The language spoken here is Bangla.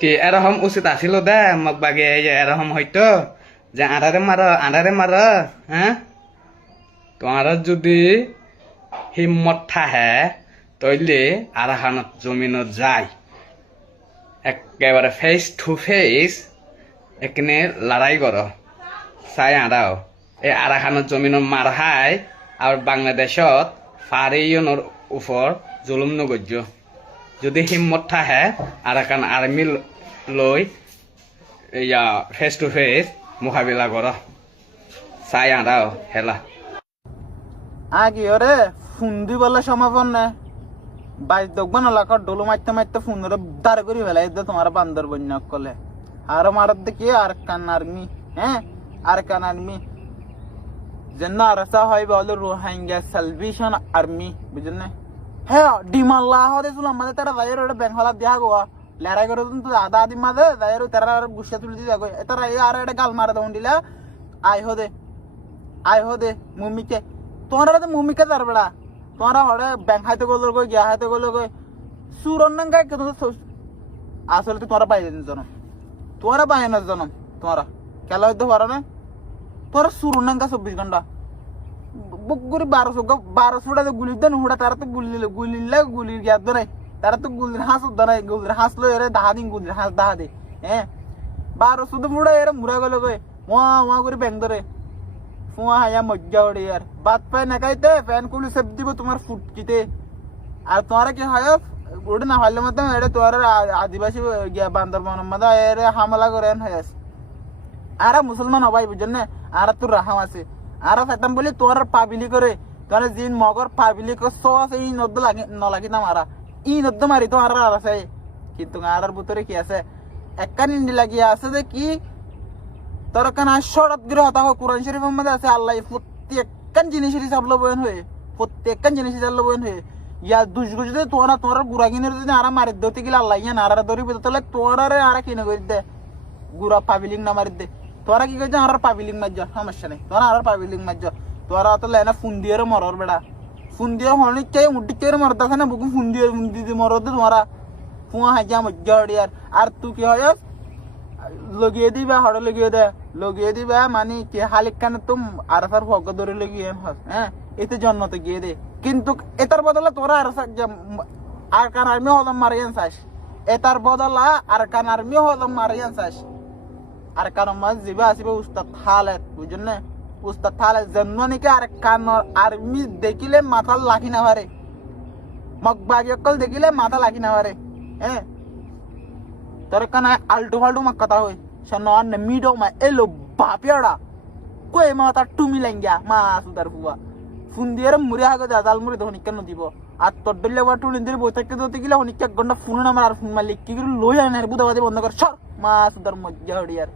কি এরকম উচিত আছিল দে মোক বাগে এরকম হয়তো যে আঁধারে মার হ্যাঁ তোমার যদি হিম্মত থাহে তইলে আরাহানত জমিনত যায় একেবারে ফেস টু ফেস এখানে লড়াই করো চাই আঁড়াও এই আরাহানত জমিনত মার খাই আর বাংলাদেশত ফারিয়নের উপর জুলুম নগর্য যদি হিম্মত থাহে আরাকান আর্মি লই ইয়া ফেস টু ফেস মোকাবিলা করো চাই আঁড়াও হেলা আগে ওরে ফুন্দি বলে সমাপন না বাইশ দেখবো না লাখর ডোলো মারতে মারতে ফুন্দরে দাঁড় করি ফেলাই তোমার বান্দর বন্য কলে আর মারার দেখি আর কান আর্মি হ্যাঁ আর কান আর্মি যেন আরসা হয় বলে রোহিঙ্গা সালভেশন আর্মি বুঝলেন না হ্যাঁ ডিমাল্লা হতে শুনলাম মানে তারা যাই ওটা বেঙ্গলা দিয়া গোয়া লড়াই করে তো আদা আদি মাঝে যাই তারা আর গুছিয়ে তুলে দিয়ে যাবো তারা আর একটা গাল মারা দেন দিলা আই হদে মুমিকে তোমরা তো মুমিকে যার বেড়া তোমরা হরে ব্যাংক হাইতে গেল গই গিয়া হাইতে গেল গই সুরন্নাং গাই কেন আসলে তো তোমরা বাইরে জনম তোমরা বাইরে জনম তোমরা খেলা হইতে পারো না তোরা সুরন্নাং গা 24 ঘন্টা বুক করে 1200 গুলি দেন হুড়া তারা তো গুলির গিয়া নাই তারা তো গুলির হাঁস নাই গুলির হাঁস লো এরে দাহা দিন গুলির হাঁস দাহা দে হ্যাঁ 1200 তো মুড়া এরে মুড়া গেল গই ওয়া করে ব্যাংক ধরে ফুয়া হায়া মজ্জা ওড়ে আর বাত পায় না খাইতে ফ্যান কুলি সেপ দিব তোমার ফুটকিতে আর তোমরা কি হয় ওটা না হইলে মতো এটা তোর আদিবাসী গিয়া বান্দরবন মধ্যে এরে হামলা করেন হয়েস আর মুসলমান হবাই বুঝছেন না আর তোর রাহাম আছে আর সেতাম বলি তোর পাবিলি করে তোর জিন মগর পাবিলি করে সস এই নদ্দ লাগে নলাগি না মারা ই নদ্দ মারি তো আর আছে কিন্তু আর ভিতরে কি আছে একখান ইন্ডি লাগিয়ে আছে যে কি তোর কানা শরৎ গৃহ তা কোরআন শরীফের মধ্যে আছে আল্লাহ প্রত্যেকখান জিনিসের হিসাব লবণ হয়ে প্রত্যেকখান জিনিস হিসাব লবণ হয়ে ইয়া দুষ্গুজ যদি তোর গুড়া কিনে যদি আর মারি ধরতে গেলে আল্লাহ ইয়া নারা ধরি তাহলে তোর আর কিনে করে দে গুড়া পাবিলিং না মারি দে তোরা কি করছে আর পাবিলিং মার যা সমস্যা নেই তোরা আর পাবিলিং মার যা তোরা তো লেনা ফোন দিয়ে মরর বেড়া ফোন দিয়ে হনি চাই মুটি চাই মরতাছে না বুকু ফোন দিয়ে মরর দে তোরা ফুয়া হাজা মজ্জা আর তুই কি হয় লগিয়ে দিবা হড় লগিয়ে দিবা মানে কি হালিক কানে তুম আরসার ফক ধরে লগিয়ে হ্যাঁ এতে জন্মতে গিয়ে দে কিন্তু এটার বদলে তোরা আর কান আর্মি হলম মারিয়ান চাস এটার বদলা আর কান আর্মি হলম মারিয়ান চাস আর কান মাঝ যাবে আসবে উস্তাদ খালেদ বুঝছেন না উস্তাদ খালেদ জন্ম নাকি আর কান আর্মি দেখিলে মাথা লাখি না পারে মগবাগি অকল দেখিলে মাথা লাখি না পারে হ্যাঁ তোর কানা আল্টু ফাল্টু মা কথা হই সনন মিডো মা এলো বাপিয়াড়া কই মা তা টুমি লাঙ্গিয়া মা সুদার বুয়া ফোন দিয়ে মুড়ি হাগো দাদাল মুড়ি তখন কেন দিব আর তোর ডলে বা টুলিন দিয়ে বই থাকতে দতে গিলা হনি এক ঘন্টা ফোন নাম্বার আর ফোন মারলি কি করে লই আনার বুদাবাদি বন্ধ কর সর মা সুদার মজ্জা হড়িয়ার